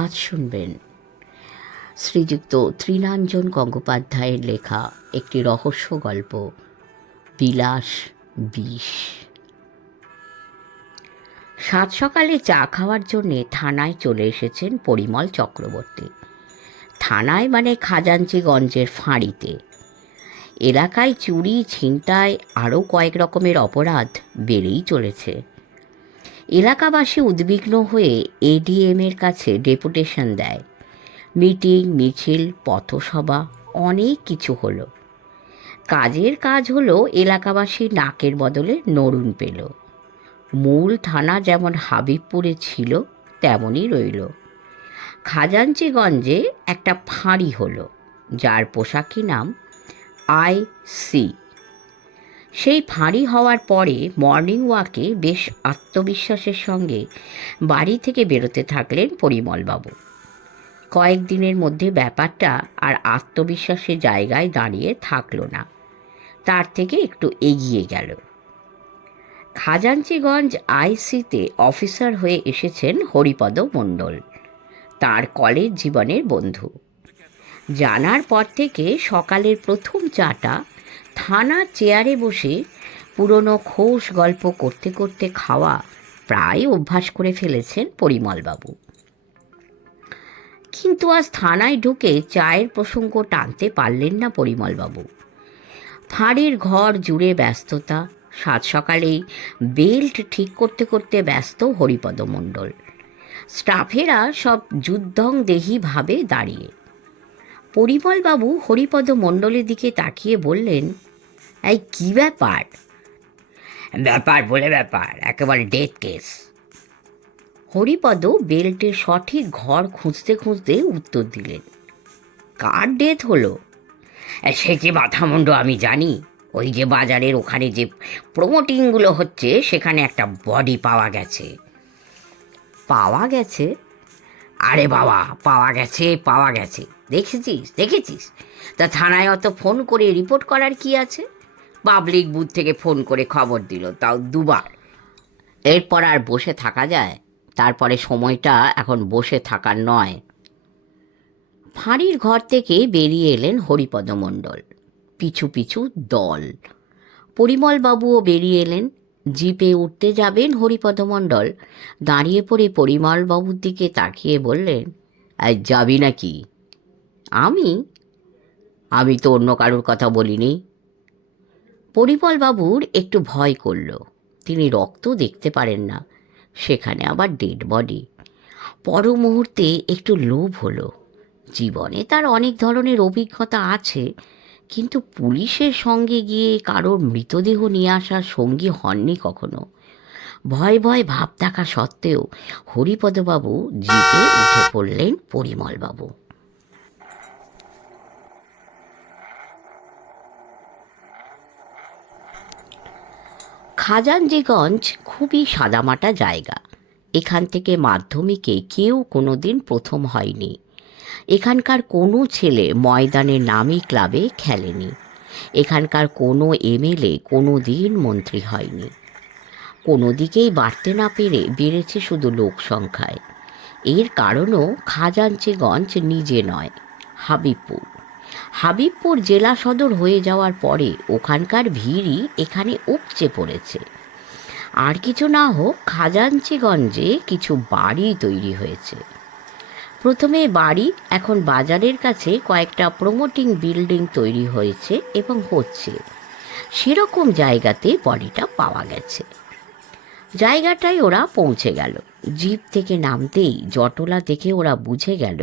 আজ শুনবেন শ্রীযুক্ত তৃণাঞ্জন গঙ্গোপাধ্যায়ের লেখা একটি রহস্য গল্প, বিলাস বিষ। সাত সকালে চা খাওয়ার জন্যে থানায় চলে এসেছেন পরিমল চক্রবর্তী। থানায় মানে খাজাঞ্চিগঞ্জের ফাঁড়িতে। এলাকায় চুরি, ছিনতাই আরও কয়েক রকমের অপরাধ বেড়েই চলেছে। এলাকাবাসী উদ্বিগ্ন হয়ে এডিএমের কাছে ডেপুটেশন দেয়। মিটিং, মিছিল, পথসভা, অনেক কিছু হলো। কাজের কাজ হলো এলাকাবাসী নাকের বদলে নড়ুন পেল। মূল থানা যেমন হাবিবপুরে ছিল তেমনই রইল। খাজাঞ্চিগঞ্জে একটা ফাঁড়ি হলো, যার পোশাকি নাম আইসি। সেই ফাঁড়ি হওয়ার পরে মর্নিং ওয়াকে বেশ আত্মবিশ্বাসের সঙ্গে বাড়ি থেকে বেরোতে থাকলেন পরিমলবাবু। কয়েকদিনের মধ্যে ব্যাপারটা আর আত্মবিশ্বাসের জায়গায় দাঁড়িয়ে থাকলো না, তার থেকে একটু এগিয়ে গেল। খাজাঞ্চিগঞ্জ আইসিতে অফিসার হয়ে এসেছেন হরিপদ মণ্ডল, তার কলেজ জীবনের বন্ধু। জানার পর থেকে সকালের প্রথম চাটা থানার চেয়ারে বসে পুরনো খোশ গল্প করতে করতে খাওয়া প্রায় অভ্যাস করে ফেলেছেন পরিমলবাবু। কিন্তু আজ থানায় ঢুকে চায়ের প্রসঙ্গ টানতে পারলেন না পরিমলবাবু। ফাঁড়ির ঘর জুড়ে ব্যস্ততা। সাত সকালেই বেল্ট ঠিক করতে করতে ব্যস্ত হরিপদ মণ্ডল। স্টাফেরা সব যুদ্ধংদেহী ভাবে দাঁড়িয়ে। পরিমলবাবু হরিপদ মণ্ডলের দিকে তাকিয়ে বললেন, এই কী ব্যাপার? ব্যাপার বলে ব্যাপার, একেবারে ডেথ কেস। হরিপদ বেল্টের সঠিক ঘর খুঁজতে খুঁজতে উত্তর দিলেন, কার ডেথ হলো? সে কি মাথামুন্ড আমি জানি। ওই যে বাজারের ওখানে যে প্রমোটিংগুলো হচ্ছে সেখানে একটা বডি পাওয়া গেছে। পাওয়া গেছে? আরে বাবা, পাওয়া গেছে, পাওয়া গেছে। দেখেছিস? তা থানায় অত ফোন করে রিপোর্ট করার কি আছে? পাবলিক বুথ থেকে ফোন করে খবর দিল, তাও দুবার। এরপর আর বসে থাকা যায়? তারপরে সময়টা এখন বসে থাকার নয়। ফাঁড়ির ঘর থেকে বেরিয়ে এলেন হরিপদ মণ্ডল, পিছু পিছু দল। পরিমলবাবুও বেরিয়ে এলেন। জিপে উঠতে যাবেন হরিপদ মণ্ডল দাঁড়িয়ে পড়ে পরিমলবাবুর দিকে তাকিয়ে বললেন, আজ যাবি নাকি? আমি তো অন্য কারোর কথা বলিনি। পরিমলবাবুর একটু ভয় করল। তিনি রক্ত দেখতে পারেন না, সেখানে আবার ডেড বডি। পর মুহূর্তে একটু লোভ হলো। জীবনে তার অনেক ধরনের অভিজ্ঞতা আছে, কিন্তু পুলিশের সঙ্গে গিয়ে কারোর মৃতদেহ নিয়ে আসার সঙ্গী হননি কখনো। ভয় ভয় ভাব থাকা সত্ত্বেও হরিপদবাবু জিপে উঠে পড়লেন পরিমলবাবু। খাজাঞ্চিগঞ্জ খুবই সাদামাটা জায়গা। এখান থেকে মাধ্যমিকে কেউ কোনোদিন প্রথম হয়নি। এখানকার কোনো ছেলে ময়দানের নামী ক্লাবে খেলেনি। এখানকার কোনো এমএলএ কোনো দিন মন্ত্রী হয়নি। কোনো দিকেই বাড়তে না পেরে বেড়েছে শুধু লোক সংখ্যায়। এর কারণও খাজাঞ্চিগঞ্জ নিজে নয়, হাবিবপুর। হাবিবপুর জেলা সদর হয়ে যাওয়ার পরে ওখানকার ভিড়ই এখানে উপচে পড়েছে। আর কিছু না হোক, খাজাঞ্চিগঞ্জে কিছু বাড়ি তৈরি হয়েছে। প্রথমে বাড়ি, এখন বাজারের কাছে কয়েকটা প্রমোটিং বিল্ডিং তৈরি হয়েছে এবং হচ্ছে। সেরকম জায়গাতে বডিটা পাওয়া গেছে। জায়গাটায় ওরা পৌঁছে গেল। জিপ থেকে নামতেই জটলা দেখে ওরা বুঝে গেল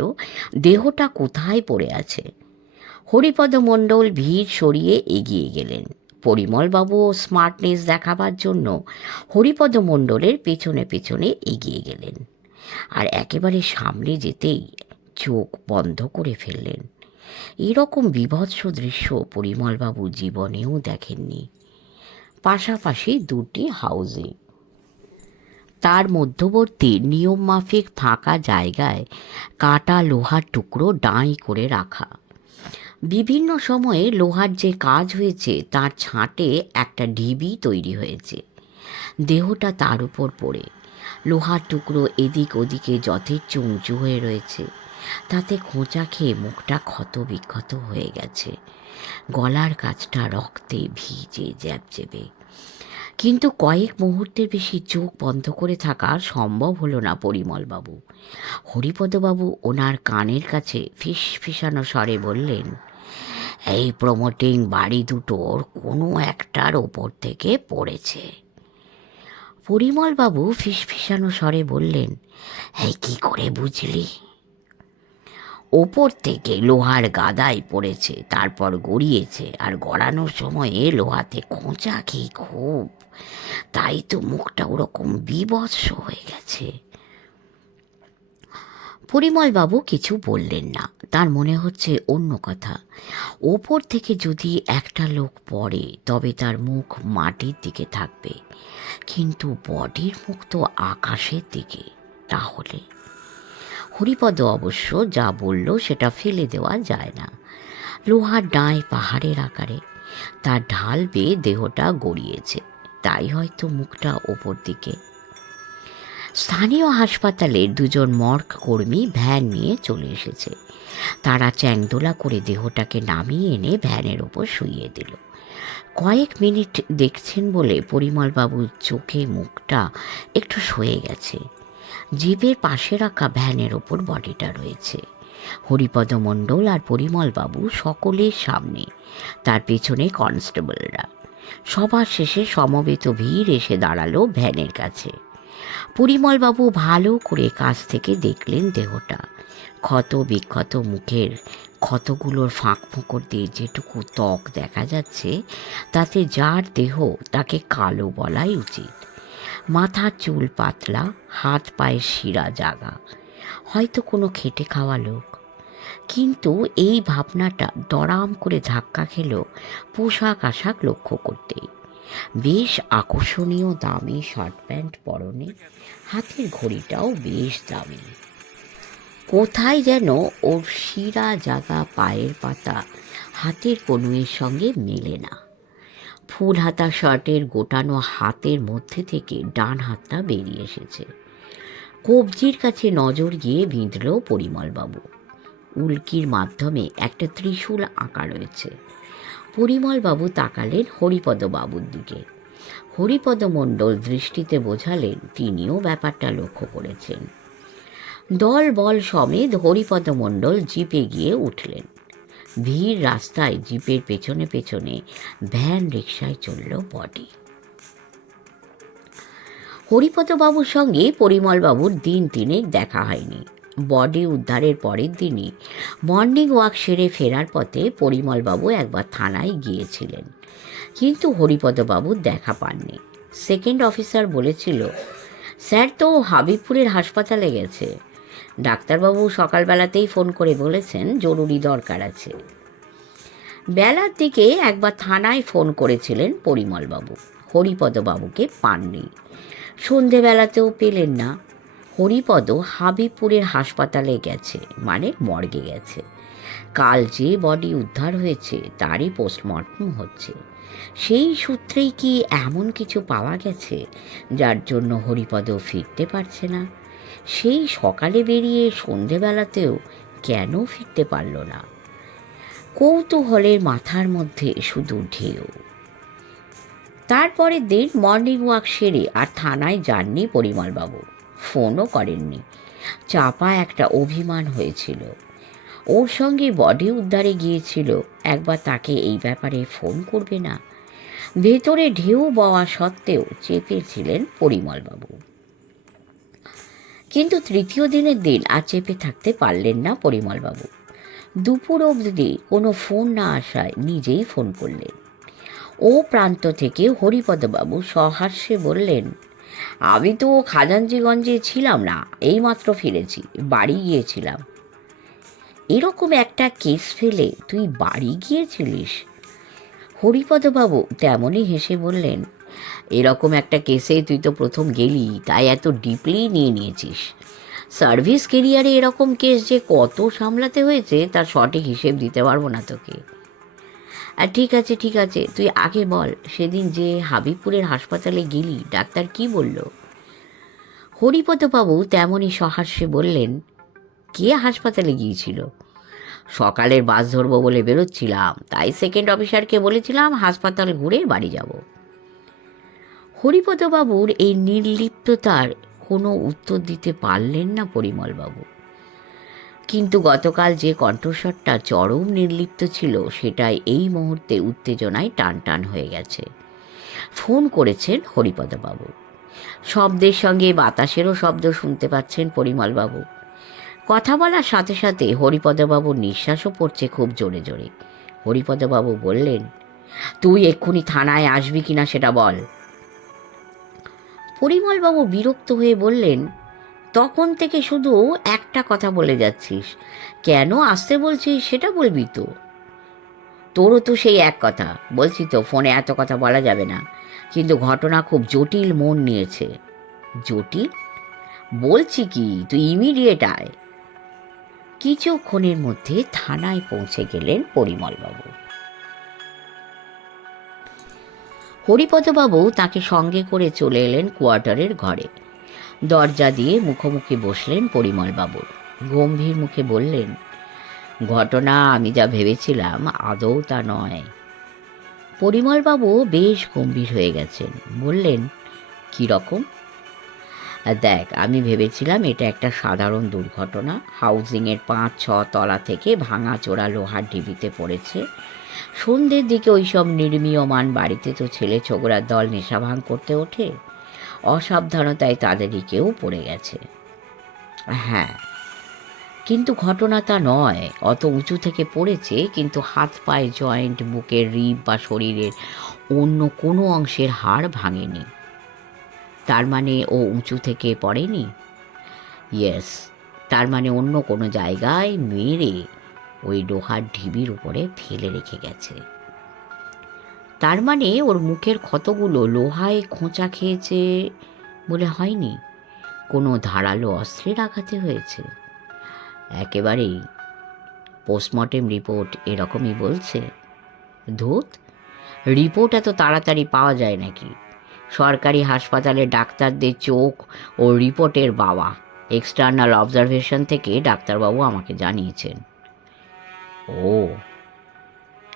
দেহটা কোথায় পড়ে আছে। হরিপদ মণ্ডল ভিড় সরিয়ে এগিয়ে গেলেন। পরিমলবাবুও স্মার্টনেস দেখাবার জন্য হরিপদ মণ্ডলের পেছনে পেছনে এগিয়ে গেলেন। আর একেবারে সামনে যেতেই চোখ বন্ধ করে ফেললেন। এরকম বীভৎস দৃশ্য পরিমলবাবু জীবনেও দেখেননি। পাশাপাশি দুটি হাউজে, তার মধ্যবর্তী নিয়মমাফিক ফাঁকা জায়গায় কাটা লোহার টুকরো ডাঁই করে রাখা। বিভিন্ন সময়ে লোহার যে কাজ হয়েছে তার ছাঁটে একটা ঢিবি তৈরি হয়েছে। দেহটা তার উপর পড়ে। লোহার টুকরো এদিক ওদিকে যথেচ্ছ উঁচু হয়ে রয়েছে, তাতে খোঁচা খেয়ে মুখটা ক্ষত বিক্ষত হয়ে গেছে, গলার কাছটা রক্তে ভিজে জ্যাবজ্যাবে। কিন্তু কয়েক মুহূর্তের বেশি চোখ বন্ধ করে থাকা সম্ভব হলো না পরিমলবাবু। হরিপদবাবু ওনার কানের কাছে ফিসফিসানো স্বরে বললেন, এই প্রমোটিং বাড়ি দুটোর কোনো একটার ওপর থেকে পড়েছে। পরিমলবাবু ফিসফিসানো স্বরে বললেন, এই কি করে বুঝলি? ওপর থেকে লোহার গাদায় পড়েছে, তারপর গড়িয়েছে, আর গড়ানোর সময়ে লোহাতে খোঁচা খেয়ে খুব, তাই তো মুখটা ওরকম বিভৎস হয়ে গেছে। পরিমলবাবু কিছু বললেন না, তার মনে হচ্ছে অন্য কথা। ওপর থেকে যদি একটা লোক পড়ে তবে তার মুখ মাটির দিকে থাকবে, কিন্তু বডির মুখ তো আকাশের দিকে। তাহলে হরিপদ অবশ্য যা বলল সেটা ফেলে দেওয়া যায় না। লোহার ডাঁই পাহাড়ের আকারে, তার ঢাল বেয়ে দেহটা গড়িয়েছে, তাই হয়তো মুখটা ওপর দিকে। স্থানীয় হাসপাতালের দুজন মর্গ কর্মী ভ্যান নিয়ে চলে এসেছে। তারা চ্যাংদোলা করে দেহটাকে নামিয়ে এনে ভ্যানের ওপর শুইয়ে দিল। কয়েক মিনিট দেখছেন বলে পরিমলবাবুর চোখে মুখটা একটু সয়ে গেছে। জিপের পাশে রাখা ভ্যানের ওপর বডিটা রয়েছে। হরিপদ মণ্ডল আর পরিমলবাবু সকলের সামনে, তার পেছনে কনস্টেবলরা। সবার শেষে সমবেত ভিড় এসে দাঁড়ালো ভ্যানের কাছে। পরিমলবাবু ভালো করে কাছ থেকে দেখলেন দেহটা। ক্ষত বিক্ষত মুখের ক্ষতগুলোর ফাঁক ফোঁকর দিয়ে যেটুকু ত্বক দেখা যাচ্ছে, তাতে যার দেহ তাকে কালো বলাই উচিত। মাথার চুল পাতলা, হাত পায়ের শিরা জাগা, হয়তো কোনো খেটে খাওয়া লোক। কিন্তু এই ভাবনাটা দরাম করে ধাক্কা খেল পোশাক আশাক লক্ষ্য করতেই। বেশ আকর্ষণীয় দামি শার্ট প্যান্ট পরনে, হাতের ঘড়িটাও বেশ দামি। কোথায় যেন ওর শিরা জাগা পায়ের পাতা হাতের কনুইয়ের সঙ্গে মেলে না। ফুল হাতা শার্টের গোটানো হাতের মধ্যে থেকে ডান হাতটা বেরিয়ে এসেছে। কবজির কাছে নজর গিয়ে বিঁধল পরিমলবাবু। উল্কির মাধ্যমে একটা ত্রিশূল আঁকা রয়েছে। পরিমলবাবু তাকালেন হরিপদবাবুর দিকে। হরিপদ মণ্ডল দৃষ্টিতে বোঝালেন তিনিও ব্যাপারটা লক্ষ্য করেছেন। দল বল সমেত হরিপদ মণ্ডল জিপে গিয়ে উঠলেন। ভিড় রাস্তায় জিপের পেছনে পেছনে ভ্যান রিকশায় চলল বডি। হরিপদবাবুর সঙ্গে পরিমলবাবুর দিন তিনেক দেখা হয়নি। বডি উদ্ধারের পরের দিনই মর্নিং ওয়াক সেরে ফেরার পথে পরিমলবাবু একবার থানায় গিয়েছিলেন, কিন্তু হরিপদবাবুর দেখা পাননি। সেকেন্ড অফিসার বলেছিল, স্যার তো হাবিবপুরের হাসপাতালে গেছে। ডাক্তারবাবু সকালবেলাতেই ফোন করে বলেছেন জরুরি দরকার আছে। বেলার দিকে একবার থানায় ফোন করেছিলেন পরিমলবাবু, হরিপদবাবুকে পাননি। সন্ধেবেলাতেও পেলেন না। হরিপদ হাবিবপুরের হাসপাতালে গেছে, মানে মর্গে গেছে। কাল যে বডি উদ্ধার হয়েছে তারই পোস্টমর্টম হচ্ছে। সেই সূত্রেই কি এমন কিছু পাওয়া গেছে যার জন্য হরিপদ ফিরতে পারছে না? সেই সকালে বেরিয়ে সন্ধেবেলাতেও কেন ফিরতে পারল না? কৌতূহলের মাথার মধ্যে শুধু ঢেউ। তারপরের দিন মর্নিং ওয়াক সেরে আর থানায় যাননি পরিমলবাবু, ফোনও করেননি। চাপা একটা অভিমান হয়েছিল। ওর সঙ্গে বডি উদ্ধারে গিয়েছিল, একবার তাকে এই ব্যাপারে ফোন করবে না? ভেতরে ঢেউ বওয়া সত্ত্বেও চেপেছিলেন পরিমলবাবু। কিন্তু তৃতীয় দিনের দিন আর চেপে থাকতে পারলেন না পরিমলবাবু। দুপুর অবধি কোনো ফোন না আসায় নিজেই ফোন করলেন। ও প্রান্ত থেকে হরিপদবাবু সহাস্যে বললেন, আমি তো খাজাঞ্চিগঞ্জে ছিলাম না, এইমাত্র ফিরেছি, বাড়ি গিয়েছিলাম। এরকম একটা কেস ফেলে তুই বাড়ি গিয়েছিলিস? হরিপদবাবু তেমনই হেসে বললেন, এরকম একটা কেসে তুই তো প্রথম গেলি, তাই এত ডিপলি নিয়ে নিয়েছিস। সার্ভিস কেরিয়ারে এরকম কেস যে কত সামলাতে হয়েছে তার সঠিক হিসেব দিতে পারবো না তোকে। আর ঠিক আছে ঠিক আছে, তুই আগে বল, সেদিন যে হাবিবপুরের হাসপাতালে গেলি ডাক্তার কি বলল? হরিপদবাবু তেমনই সহাস্যে বললেন, কে হাসপাতালে গিয়েছিল? সকালের বাস ধরবো বলে বেরোচ্ছিলাম, তাই সেকেন্ড অফিসারকে বলেছিলাম হাসপাতাল ঘুরে বাড়ি যাব। হরিপদবাবুর এই নির্লিপ্ততার কোনো উত্তর দিতে পারলেন না পরিমলবাবু। কিন্তু গতকাল যে কণ্ঠস্বরটা চরম নির্লিপ্ত ছিল, সেটাই এই মুহূর্তে উত্তেজনায় টান টান হয়ে গেছে। ফোন করেছেন হরিপদবাবু। শব্দের সঙ্গে বাতাসেরও শব্দ শুনতে পাচ্ছেন পরিমলবাবু। কথা বলার সাথে সাথে হরিপদবাবুর নিঃশ্বাসও পড়ছে খুব জোরে জোরে। হরিপদবাবু বললেন, তুই এক্ষুনি থানায় আসবি কিনা সেটা বল। পরিমলবাবু বিরক্ত হয়ে বললেন, তখন থেকে শুধু একটা কথা বলে যাচ্ছিস, কেন আসতে বলছিস সেটা বলবি তো। তোরও তো সেই এক কথা। বলছি তো ফোনে এত কথা বলা যাবে না, কিন্তু ঘটনা খুব জটিল মন নিয়েছে। জটিল? বলছি কি, তুই ইমিডিয়েট আয়। কিছুক্ষণের মধ্যে থানায় পৌঁছে গেলেন পরিমলবাবু। হরিপদবাবু তাকে সঙ্গে করে চলে এলেন কোয়ার্টারের ঘরে। দরজা দিয়ে মুখোমুখি বসলেন পরিমলবাবুর। গম্ভীর মুখে বললেন, ঘটনা আমি যা ভেবেছিলাম আদৌ তা নয়। পরিমলবাবু বেশ গম্ভীর হয়ে গেছেন। বললেন, কী রকম? দেখ, আমি ভেবেছিলাম এটা একটা সাধারণ দুর্ঘটনা। হাউজিংয়ের ৫-৬ তলা থেকে ভাঙাচোরা লোহার ঢিবিতে পড়েছে। সন্ধ্যের দিকে ওইসব নির্মীয়মান বাড়িতে তো ছেলে ছোকরার দল নেশা ভাঙ করতে ওঠে, অসাবধানতায় তাদেরই কেউ পড়ে গেছে। হ্যাঁ, কিন্তু ঘটনা তা নয়। অত উঁচু থেকে পড়েছে, কিন্তু হাত পায়ে জয়েন্ট, বুকের রিব বা শরীরের অন্য কোনো অংশের হাড় ভাঙেনি। তার মানে ও উঁচু থেকে পড়েনি? ইয়েস, তার মানে অন্য কোনো জায়গায় মেরে ওই লোহার ঢিবির উপরে ফেলে রেখে গেছে। তার মানে ওর মুখের ক্ষতগুলো লোহায় খোঁচা খেয়েছে বলে হয়নি, কোনো ধারালো অস্ত্রের আঘাতে হয়েছে। একেবারেই। পোস্টমর্টেম রিপোর্ট এরকমই বলছে। ধুত, রিপোর্ট এত তাড়াতাড়ি পাওয়া যায় নাকি? সরকারি হাসপাতালে ডাক্তারদের চোখ ও রিপোর্টের বাবা। এক্সটার্নাল অবজারভেশন থেকে ডাক্তারবাবু আমাকে জানিয়েছেন। ও,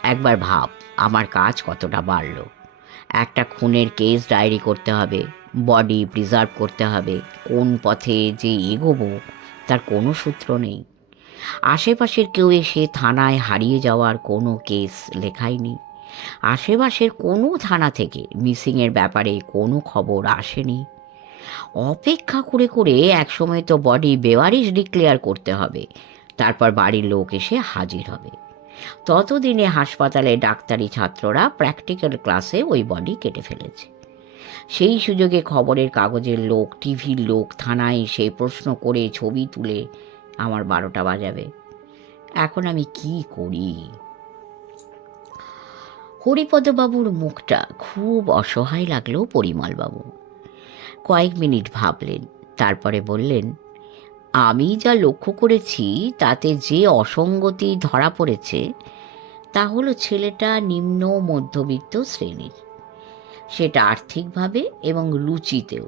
একবার ভাব আমার কাজ কতটা বাড়ল। একটা খুনের কেস ডায়েরি করতে হবে, বডি প্রিজার্ভ করতে হবে, কোন পথে যে এগোবো তার কোনো সূত্র নেই। আশেপাশের কেউ এসে থানায় হারিয়ে যাওয়ার কোনো কেস লেখায়নি। আশেপাশের কোনো থানা থেকে মিসিংয়ের ব্যাপারে কোনো খবর আসেনি। অপেক্ষা করে করে একসময় তো বডি বেওয়ারিশ ডিক্লেয়ার করতে হবে, তারপর বাড়ির লোক এসে হাজির হবে। ততদিনে হাসপাতালে ডাক্তারি ছাত্ররা প্র্যাকটিক্যাল ক্লাসে ওই বডি কেটে ফেলেছে। সেই সুযোগে খবরের কাগজের লোক, টিভির লোক থানায় এসে প্রশ্ন করে ছবি তুলে আমার 12টা বাজাবে। এখন আমি কি করি? হরিপদবাবুর মুখটা খুব অসহায় লাগলো পরিমলবাবু। কয়েক মিনিট ভাবলেন, তারপরে বললেন, আমি যা লক্ষ্য করেছি তাতে যে অসঙ্গতি ধরা পড়েছে তা হলো ছেলেটা নিম্ন মধ্যবিত্ত শ্রেণীর, সেটা আর্থিকভাবে এবং রুচিতেও।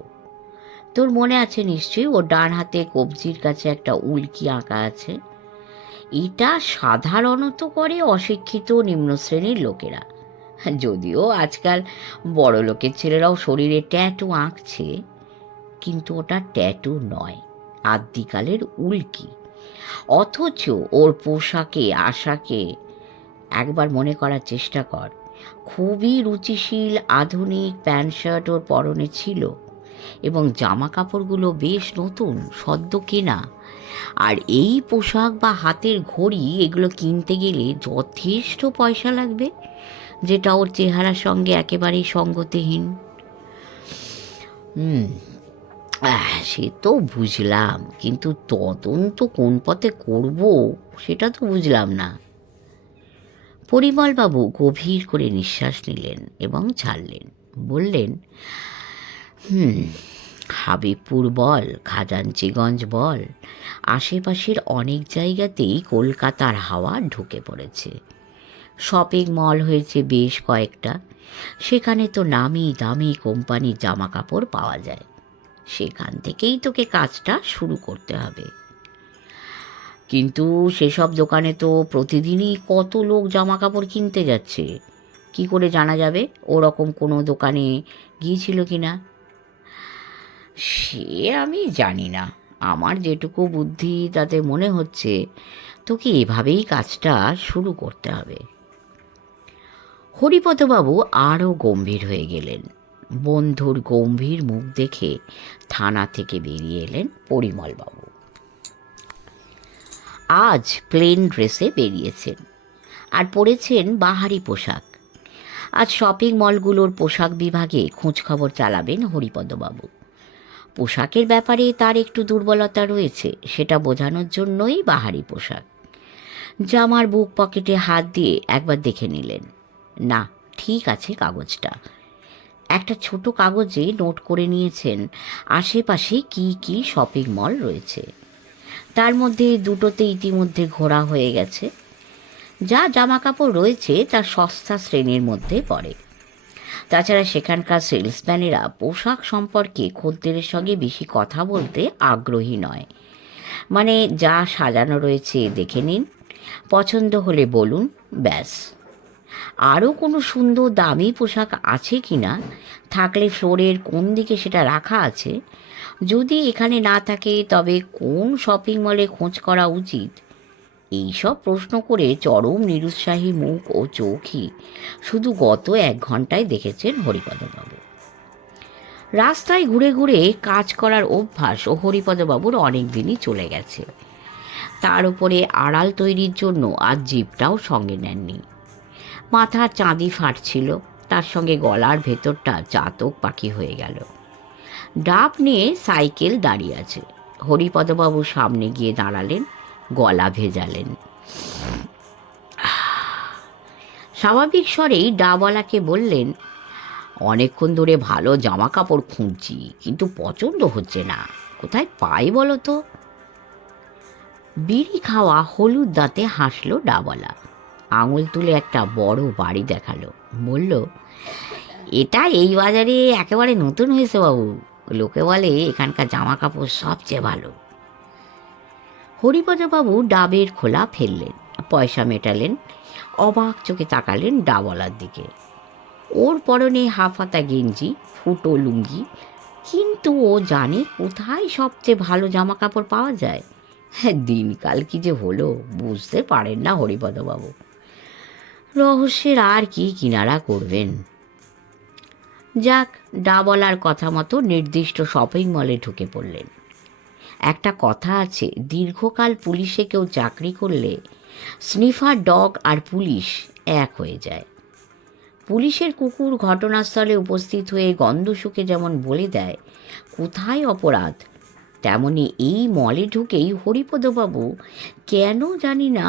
তোর মনে আছে নিশ্চয়ই, ওর ডান হাতে কবজির কাছে একটা উল্কি আঁকা আছে। এটা সাধারণত করে অশিক্ষিত নিম্ন শ্রেণীর লোকেরা, যদিও আজকাল বড় লোকের ছেলেরাও শরীরে ট্যাটু আঁকছে, কিন্তু ওটা ট্যাটু নয়, আদ্যিকালের উল্কি। অথচ ওর পোশাকে আশাকে একবার মনে করার চেষ্টা কর। খুবই রুচিশীল আধুনিক প্যান্ট শার্ট ওর পরনে ছিল, এবং জামা কাপড়গুলো বেশ নতুন, সদ্য কেনা। আর এই পোশাক বা হাতের ঘড়ি এগুলো কিনতে গেলে যথেষ্ট পয়সা লাগবে, যেটা ওর চেহারার সঙ্গে একেবারেই সঙ্গতিহীন। সে তো বুঝলাম, কিন্তু তদন্ত কোন পথে করব সেটা তো বুঝলাম না। পরিমলবাবু গভীর করে নিঃশ্বাস নিলেন এবং ছাড়লেন। বললেন, হাবিবপুর বল, খাজাঞ্চিগঞ্জ বল, আশেপাশের অনেক জায়গাতেই কলকাতার হাওয়া ঢুকে পড়েছে। শপিং মল হয়েছে বেশ কয়েকটা, সেখানে তো নামি দামি কোম্পানির জামা কাপড় পাওয়া যায়। সেখান থেকেই তোকে কাজটা শুরু করতে হবে। কিন্তু সেসব দোকানে তো প্রতিদিনই কত লোক জামা কাপড় কিনতে যাচ্ছে, কি করে জানা যাবে ওরকম কোনো দোকানে গিয়েছিল কি না? সে আমি জানি না, আমার যেটুকু বুদ্ধি তাতে মনে হচ্ছে তোকে এভাবেই কাজটা শুরু করতে হবে। হরিপদবাবু আরও গম্ভীর হয়ে গেলেন। বন্ধুর গম্ভীর মুখ দেখে থানা থেকে বেরিয়ে এলেন পরিমলবাবু। আজ প্লেন ড্রেসে বেরিয়েছেন আর পরেছেন বাহারি পোশাক। আজ শপিং মলগুলোর পোশাক বিভাগে খোঁজখবর চালাবেন হরিপদবাবু। পোশাকের ব্যাপারে তার একটু দুর্বলতা রয়েছে, সেটা বোঝানোর জন্যই বাহারি পোশাক। জামার বুক পকেটে হাত দিয়ে একবার দেখে নিলেন। না, ঠিক আছে কাগজটা। একটা ছোট কাগজে নোট করে নিয়েছেন আশেপাশে কি কি শপিং মল রয়েছে। তার মধ্যে দুটোতে ইতিমধ্যে ঘোরা হয়ে গেছে। যা জামা কাপড় রয়েছে তা সস্তা শ্রেণীর মধ্যে পড়ে। তাছাড়া সেখানকার সেলসম্যানেরা পোশাক সম্পর্কে খদ্দেরের সঙ্গে বেশি কথা বলতে আগ্রহী নয়। মানে যা সাজানো রয়েছে দেখে নিন, পছন্দ হলে বলুন, ব্যাস। আরও কোনো সুন্দর দামি পোশাক আছে কি না, থাকলে ফ্লোরের কোন দিকে সেটা রাখা আছে, যদি এখানে না থাকে তবে কোন শপিং মলে খোঁজ করা উচিত, এইসব প্রশ্ন করে চরম নিরুৎসাহী মুখ ও চোখই শুধু গত 1 ঘন্টায় দেখেছেন হরিপদবাবু। রাস্তায় ঘুরে ঘুরে কাজ করার অভ্যাস ও হরিপদবাবুর অনেক দিনই চলে গেছে। তার উপরে আড়াল তৈরির জন্য আজ জিপটাও সঙ্গে নেননি। মাথার চাঁদি ফাটছিল, তার সঙ্গে গলার ভেতরটা চাতক পাখি হয়ে গেল। ডাব নিয়ে সাইকেল দাঁড়িয়ে আছে। হরিপদবাবু সামনে গিয়ে দাঁড়ালেন, গলা ভেজালেন। স্বাভাবিক স্বরেই ডাবওয়ালাকে বললেন, অনেকক্ষণ ধরে ভালো জামা কাপড় খুঁজছি, কিন্তু পছন্দ হচ্ছে না, কোথায় পাই বলো তো? বিড়ি খাওয়া হলুদ দাঁতে হাসল ডাবওয়ালা। আঙুল তুলে একটা বড় বাড়ি দেখালো, বলল, এটা এই বাজারে একেবারে নতুন হয়েছে বাবু, লোকে বলে এখানকার জামা কাপড় সবচেয়ে ভালো। হরিপদবাবু ডাবের খোলা ফেললেন, পয়সা মেটালেন, অবাক চোখে তাকালেন ডাবওয়ালার দিকে। ওর পরনে হাফহাতা গেঞ্জি, ফুটো লুঙ্গি, কিন্তু ও জানে কোথায় সবচেয়ে ভালো জামা কাপড় পাওয়া যায়। হ্যাঁ, দিনকাল কি যে হলো বুঝতে পারেন না হরিপদবাবু। রহস্যের আর কি কিনারা করবেন। যাক, ডাবওয়ালার কথা মতো নির্দিষ্ট শপিং মলে ঢুকে পড়লেন। একটা কথা আছে, দীর্ঘকাল পুলিশে কেউ চাকরি করলে স্নিফার ডগ আর পুলিশ এক হয়ে যায়। পুলিশের কুকুর ঘটনাস্থলে উপস্থিত হয়ে গন্ধ শুকে যেমন বলে দেয় কোথায় অপরাধ, তেমনি এই মলে ঢুকেই হরিপদবাবু কেন জানি না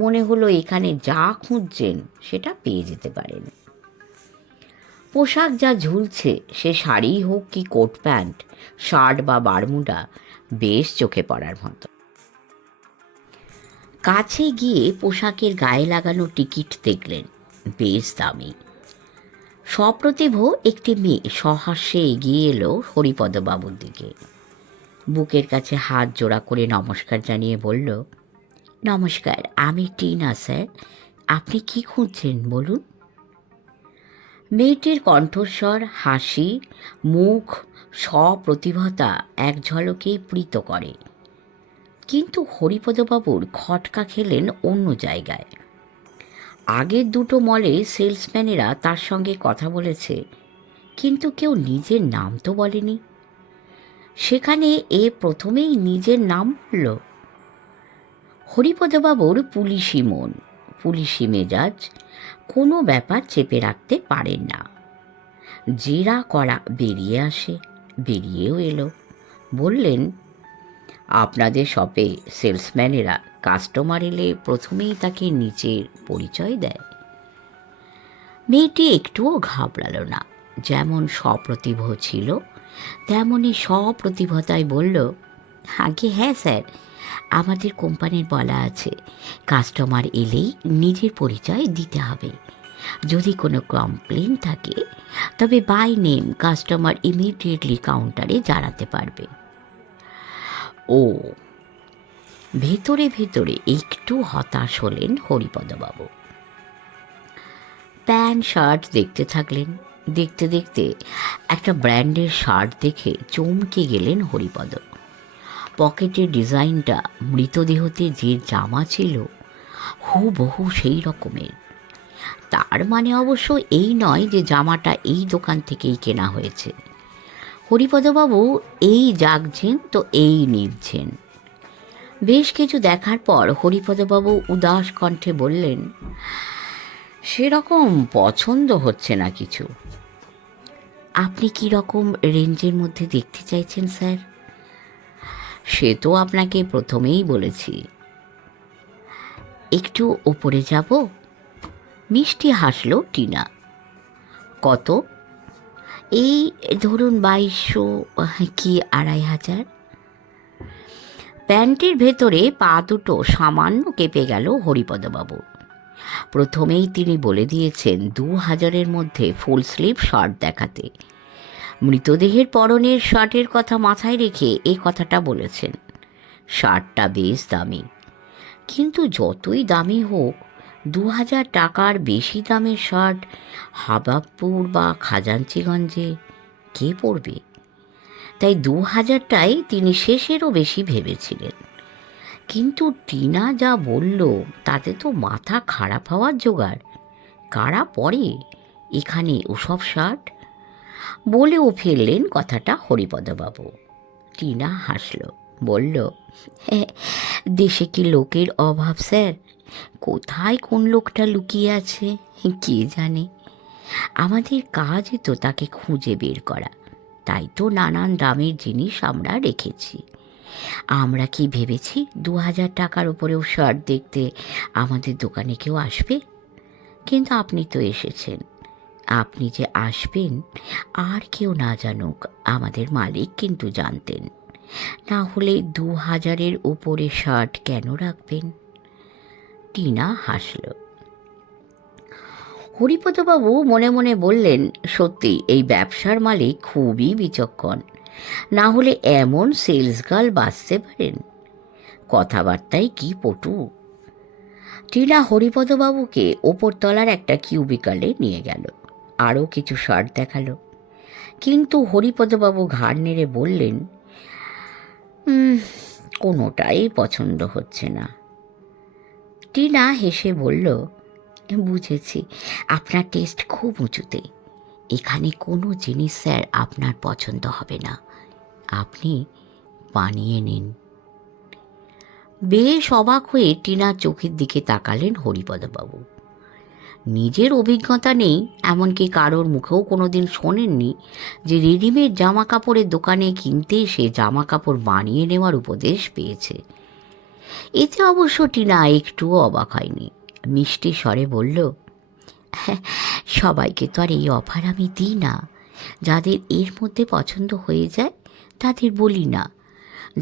মনে হলো এখানে যা খুঁজছেন সেটা পেয়ে যেতে পারেন। পোশাক যা ঝুলছে, সে শাড়ি হোক কি কোট প্যান্ট, শার্ট বা বারমুডা, বেশ চোখে পড়ার মতো। কাছে গিয়ে পোশাকের গায়ে লাগানো টিকিট দেখলেন, বেশ দামি। সপ্রতিভ একটি মেয়ে সহাস্যে এগিয়ে এলো হরিপদবাবুর দিকে। বুকের কাছে হাত জোড়া করে নমস্কার জানিয়ে বলল, নমস্কার, আমি টিনা স্যার, আপনি কি খুঁজছেন বলুন। মেয়েটির কণ্ঠস্বর, হাসি, মুখ সপ্রতিভতা এক ঝলকেই প্রীত করে। কিন্তু হরিপদবাবুর খটকা খেলেন অন্য জায়গায়। আগের দুটো মলে সেলসম্যানেরা তার সঙ্গে কথা বলেছে, কিন্তু কেউ নিজের নাম তো বলেনি। সেখানে এ প্রথমেই নিজের নাম বলল। হরিপদবাবুর পুলিশি মন, পুলিশি মেজাজ, কোনো ব্যাপার চেপে রাখতে পারেন না। জেরা করা বেরিয়ে আসে, বেরিয়েও এলো। বললেন, আপনাদের শপে সেলসম্যানেরা কাস্টমার এলে প্রথমেই তাকে নিচের পরিচয় দেয়? মেয়েটি একটুও ঘাবড়াল না, যেমন সপ্রতিভ ছিল তেমনই সপ্রতিভতায় বলল, আগে হ্যাঁ স্যার, আমাদের কোম্পানির বলা আছে কাস্টমার এলেই নিজের পরিচয় দিতে হবে, যদি কোনো কমপ্লেন থাকে তবে বাই নেম কাস্টমার ইমিডিয়েটলি কাউন্টারে জানাতে পারবে। ও, ভেতরে ভেতরে একটু হতাশ হলেন হরিপদবাবু। প্যান্ট শার্ট দেখতে থাকলেন। দেখতে দেখতে একটা ব্র্যান্ডের শার্ট দেখে চমকে গেলেন হরিপদ। পকেটের ডিজাইনটা মৃতদেহতে যে জামা ছিল হুবহু সেই রকমের। তার মানে অবশ্য এই নয় যে জামাটা এই দোকান থেকেই কেনা হয়েছে। হরিপদবাবু এই জাগছেন তো এই নিভছেন। বেশ কিছু দেখার পর হরিপদবাবু উদাস কণ্ঠে বললেন, সেরকম পছন্দ হচ্ছে না কিছু। আপনি কি রকম রেঞ্জের মধ্যে দেখতে চাইছেন স্যার? সে তো আপনাকে প্রথমেই বলেছি। একটু ওপরে যাব? মিষ্টি হাসল টিনা। কত? এই ধরুন 2200 কি 2500। প্যান্টের ভেতরে পা দুটো সামান্য কেঁপে গেল হরিপদবাবু। প্রথমেই তিনি বলে দিয়েছেন 2000-এর মধ্যে ফুল স্লিভ শার্ট দেখাতে। মৃতদেহের পরনের শার্টের কথা মাথায় রেখে এই কথাটা বলেছেন। শার্টটা বেশ দামি, কিন্তু যতই দামি হোক 2000 টাকার বেশি দামের শার্ট হাবাবপুর বা খাজাঞ্চিগঞ্জে কে পরবে? তাই 2000টাই তিনি শেষেরও বেশি ভেবেছিলেন। কিন্তু টিনা যা বলল তাতে তো মাথা খারাপ হওয়ার জোগাড়। কারা পরে এখানে ওসব শার্ট? বলেও ফেললেন কথাটা হরিপদবাবু। টিনা হাসল, বলল, হ্যাঁ, দেশে কি লোকের অভাব স্যার? কোথায় কোন লোকটা লুকিয়ে আছে কে জানে। আমাদের কাজই তো তাকে খুঁজে বের করা। তাই তো নানান দামের জিনিস আমরা রেখেছি। আমরা কি ভেবেছি 2000 টাকার উপরেও শার্ট দেখতে আমাদের দোকানে কেউ আসবে? কিন্তু আপনি তো এসেছেন। আপনি যে আসবেন আর কেউ না জানুক, আমাদের মালিক কিন্তু জানতেন। না হলে 2000-এর উপরে শার্ট কেন রাখবেন? টিনা হাসল। হরিপদবাবু মনে মনে বললেন, সত্যি এই ব্যবসার মালিক খুবই বিচক্ষণ। না হলে এমন সেলস গার্ল বাঁচতে পারেন? কথাবার্তায় কি পটু। টিনা হরিপদবাবুকে ওপরতলার একটা কিউবিকালে নিয়ে গেল। আরও কিছু শার্ট দেখালো, কিন্তু হরিপদবাবু ঘাড় নেড়ে বললেন, কোনোটাই পছন্দ হচ্ছে না। টিনা হেসে বলল, বুঝেছি, আপনার টেস্ট খুব উঁচুতে। এখানে কোনো জিনিস স্যার আপনার পছন্দ হবে না। আপনি বানিয়ে নিন। বেশ অবাক হয়ে টিনার চোখের দিকে তাকালেন হরিপদবাবু। নিজের অভিজ্ঞতা নেই, এমনকি কারোর মুখেও কোনোদিন শোনেননি যে রেডিমেড জামা কাপড়ের দোকানে কিনতে এসে জামা কাপড় বানিয়ে নেওয়ার উপদেশ পেয়েছে। এতে অবশ্য টিনা একটুও অবাক হয়নি। মিষ্টি স্বরে বলল, হ্যাঁ, সবাইকে তো আর এই অফার আমি দিই না। যাদের এর মধ্যে পছন্দ হয়ে যায় তাদের বলি না।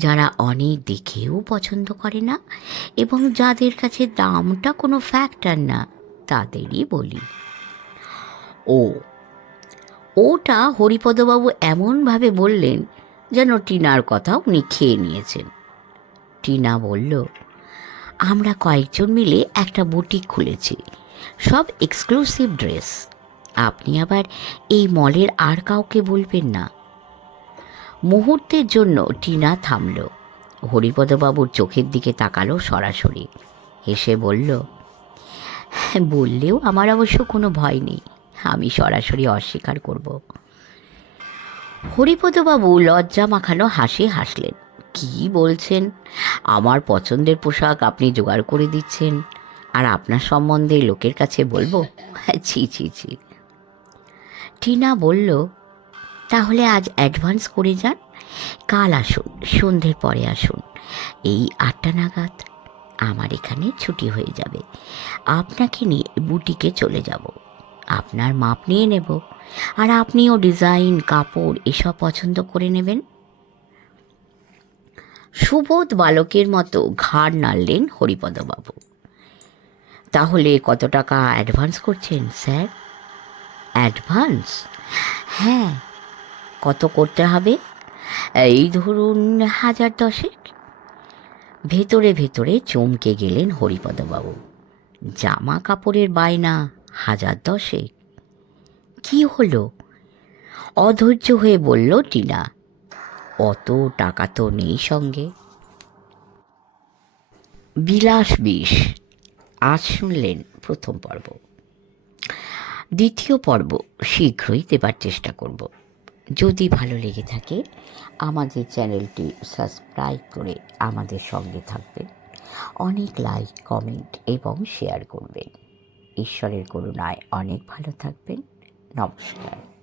যারা অনেক দেখেও পছন্দ করে না এবং যাদের কাছে দামটা কোনো ফ্যাক্টর না, তাদেরই বলি। ওটা হরিপদবাবু এমনভাবে বললেন যেন টিনার কথা উনি খেয়ে নিয়েছেন। টিনা বলল, আমরা কয়েকজন মিলে একটা বুটিক খুলেছি, সব এক্সক্লুসিভ ড্রেস। আপনি আবার এই মলের আর কাউকে বলবেন না। মুহূর্তের জন্য টিনা থামল। হরিপদবাবুর চোখের দিকে তাকালো সরাসরি, হেসে বলল, বললেও আমার অবশ্য কোনো ভয় নেই, আমি সরাসরি অস্বীকার করব। হরিপদবাবু লজ্জা মাখানো হাসি হাসলেন। কি বলছেন? আমার পছন্দের পোশাক আপনি জোগাড় করে দিচ্ছেন, আর আপনার সম্বন্ধে লোকের কাছে বলবো? ছি ছি ছি। টিনা বলল, তাহলে আজ অ্যাডভান্স করে যান। কাল আসুন, সন্ধ্যের পরে আসুন, এই 8টা নাগাদ। আমার এখানে ছুটি হয়ে যাবে। আপনাকে নিয়ে বুটিকে চলে যাব। আপনার মাপ নিয়ে নেব, আর আপনিও ডিজাইন, কাপড় এসব পছন্দ করে নেবেন। সুবোধ বালকের মতো ঘাড় নাড়লেন হরিপদবাবু। তাহলে কত টাকা অ্যাডভান্স করছেন স্যার? অ্যাডভান্স? হ্যাঁ। কত করতে হবে? এই ধরুন 1010। ভেতরে ভেতরে চমকে গেলেন হরিপদবাবু। জামা কাপড়ের বায়না 1010? কি হলো? অধৈর্য হয়ে বলল টিনা। অত টাকা তো নেই সঙ্গে। বিলাস বিষ। আজ শুনলেন প্রথম পর্ব। দ্বিতীয় পর্ব শীঘ্রই দেবার চেষ্টা করব। যদি ভালো লেগে থাকে আমাদের চ্যানেলটি সাবস্ক্রাইব করে আমাদের সঙ্গে থাকবেন। অনেক লাইক, কমেন্ট এবং শেয়ার করবেন। ঈশ্বরের করুণায় অনেক ভালো থাকবেন। নমস্কার।